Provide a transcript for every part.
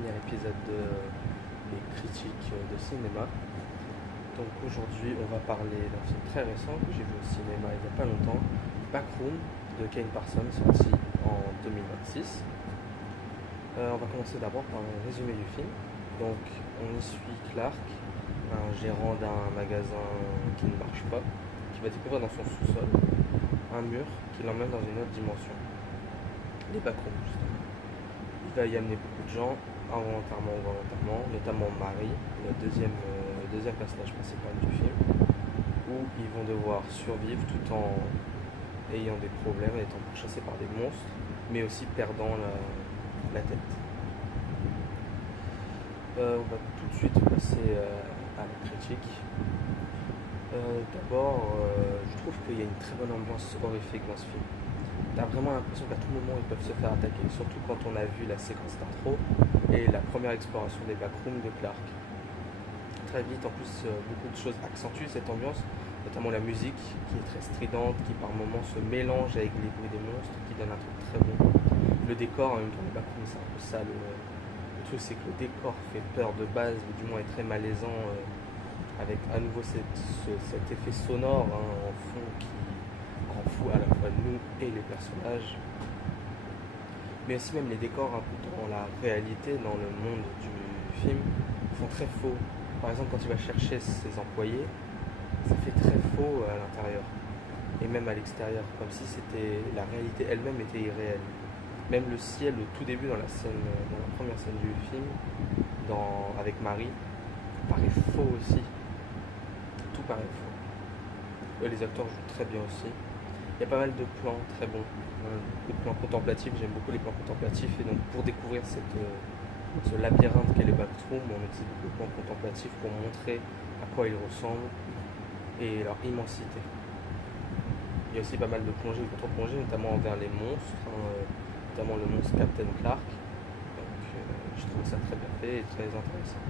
dernier épisode des critiques de cinéma. Donc aujourd'hui on va parler d'un film très récent que j'ai vu au cinéma il n'y a pas longtemps, Backroom de Kane Parsons, sorti en 2026. On va commencer d'abord par un résumé du film. Donc on y suit Clark, un gérant d'un magasin qui ne marche pas, qui va découvrir dans son sous-sol un mur qui l'emmène dans une autre dimension, les backrooms justement. Il va y amener beaucoup de gens, involontairement ou volontairement, notamment Marie, le deuxième personnage principal du film, où ils vont devoir survivre tout en ayant des problèmes, étant pourchassés par des monstres, mais aussi perdant la tête. On va tout de suite passer à la critique. D'abord, je trouve qu'il y a une très bonne ambiance horrifique dans ce film. T'as vraiment l'impression qu'à tout moment ils peuvent se faire attaquer, surtout quand on a vu la séquence d'intro et la première exploration des backrooms de Clark. Très vite, en plus, beaucoup de choses accentuent cette ambiance, notamment la musique qui est très stridente, qui par moments se mélange avec les bruits des monstres, qui donne un truc très bon. Le décor, en même temps, les backrooms, c'est un peu ça. Le truc, c'est que le décor fait peur de base, ou du moins est très malaisant, avec à nouveau cet effet sonore en fond qui rend fou à la fois nous et les personnages, mais aussi même les décors un peu dans la réalité, dans le monde du film, font très faux. Par exemple, quand il va chercher ses employés, ça fait très faux à l'intérieur et même à l'extérieur, comme si la réalité elle-même était irréelle. Même le ciel, au tout début, dans la première scène du film, avec Marie, paraît faux aussi. Tout paraît faux. Les acteurs jouent très bien aussi. Il y a pas mal de plans très bons, de plans contemplatifs. J'aime beaucoup les plans contemplatifs, et donc pour découvrir ce labyrinthe qu'est les backrooms, on utilise beaucoup de plans contemplatifs pour montrer à quoi ils ressemblent et leur immensité. Il y a aussi pas mal de plongées et contre-plongées, notamment vers les monstres, notamment le monstre Captain Clark. Donc je trouve ça très bien fait et très intéressant.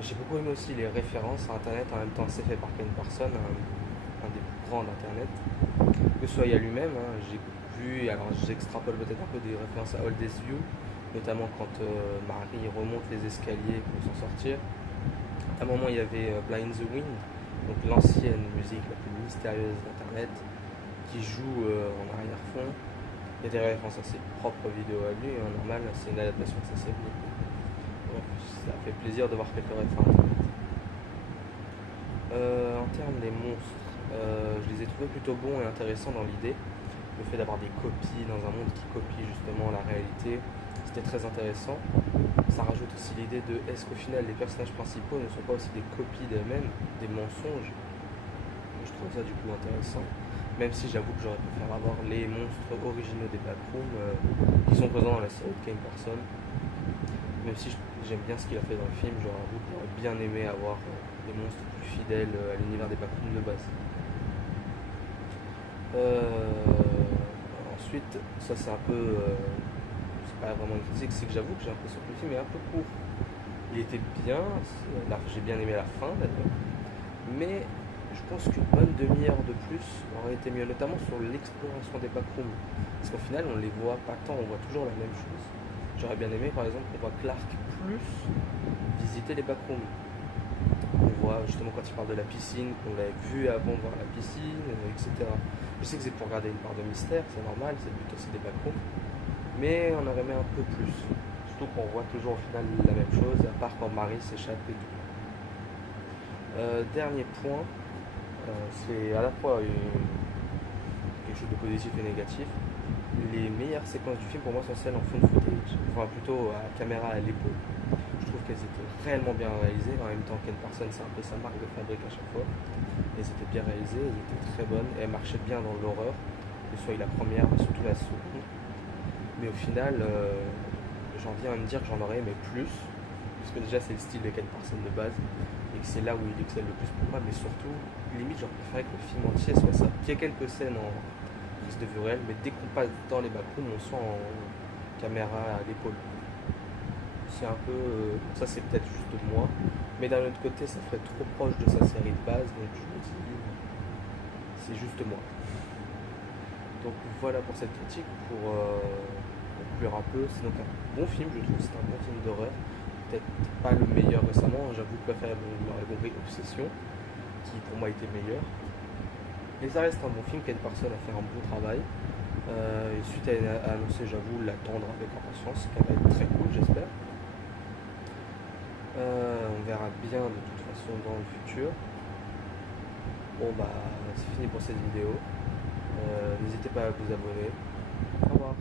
J'ai beaucoup aimé aussi les références à internet, en même temps c'est fait par Kane Parsons, un des plus grands d'internet, que ce soit à lui-même. J'ai vu, alors j'extrapole peut-être un peu des références à Old As You, notamment quand Marie remonte les escaliers pour s'en sortir. À un moment il y avait Blind the Wind, donc l'ancienne musique la plus mystérieuse d'internet, qui joue en arrière-fond. Il y a des références à ses propres vidéos à lui, normal, c'est une adaptation de sa série. Ça fait plaisir de voir quelques références. En termes des monstres, je les ai trouvés plutôt bons et intéressants dans l'idée. Le fait d'avoir des copies dans un monde qui copie justement la réalité, c'était très intéressant. Ça rajoute aussi l'idée de est-ce qu'au final les personnages principaux ne sont pas aussi des copies d'eux-mêmes, des mensonges. Je trouve ça du coup intéressant. Même si j'avoue que j'aurais préféré avoir les monstres originaux des backrooms qui sont présents dans la série de Kane Parsons. Même si j'aime bien ce qu'il a fait dans le film, j'aurais bien aimé avoir des monstres plus fidèles à l'univers des backrooms de base. Ensuite, ça c'est un peu... c'est pas vraiment une critique, c'est que j'avoue que j'ai l'impression que le film est un peu court. Il était bien, j'ai bien aimé la fin d'ailleurs, mais je pense qu'une bonne demi-heure de plus aurait été mieux, notamment sur l'exploration des backrooms. Parce qu'au final, on les voit pas tant, on voit toujours la même chose. J'aurais bien aimé, par exemple, qu'on voit Clark plus visiter les backrooms. On voit justement quand il parle de la piscine, qu'on l'avait vu avant voir la piscine, etc. Je sais que c'est pour garder une part de mystère, c'est normal, c'est le but aussi des backrooms. Mais on aurait aimé un peu plus. Surtout qu'on voit toujours au final la même chose, à part quand Marie s'échappe et tout. Dernier point, c'est à la fois quelque chose de positif et négatif. Les meilleures séquences du film pour moi sont celles en fond de footage, enfin plutôt à caméra à l'épaule. Je trouve qu'elles étaient réellement bien réalisées. En même temps, Kane Parsons, c'est un peu sa marque de fabrique à chaque fois. Elles étaient bien réalisées, elles étaient très bonnes, et elles marchaient bien dans l'horreur, que ce soit la première, mais surtout la seconde. Mais au final, j'en viens à me dire que j'en aurais aimé plus, puisque déjà c'est le style de Kane Parsons de base, et que c'est là où il excelle le plus pour moi, mais surtout, limite j'aurais préféré que le film entier soit ça. Qu'il y ait quelques scènes en prise de vue réelle, mais dès qu'on passe dans les backrooms, on sent en caméra à l'épaule. C'est un peu... ça c'est peut-être juste moi, mais d'un autre côté ça ferait trop proche de sa série de base, donc je me dis, c'est juste moi. Donc voilà pour cette critique. Pour plaira un peu. C'est donc un bon film, je trouve. C'est un bon film d'horreur. Peut-être pas le meilleur récemment. J'avoue que préfère, vous l'aurez compris, Obsession, qui pour moi était meilleur. Et ça reste un bon film. Ken Parson a fait un bon travail. Et suite à annoncer, j'avoue, l'attendre avec impatience, qui va être très cool, j'espère. On verra bien de toute façon dans le futur. Bon bah c'est fini pour cette vidéo. N'hésitez pas à vous abonner. Au revoir.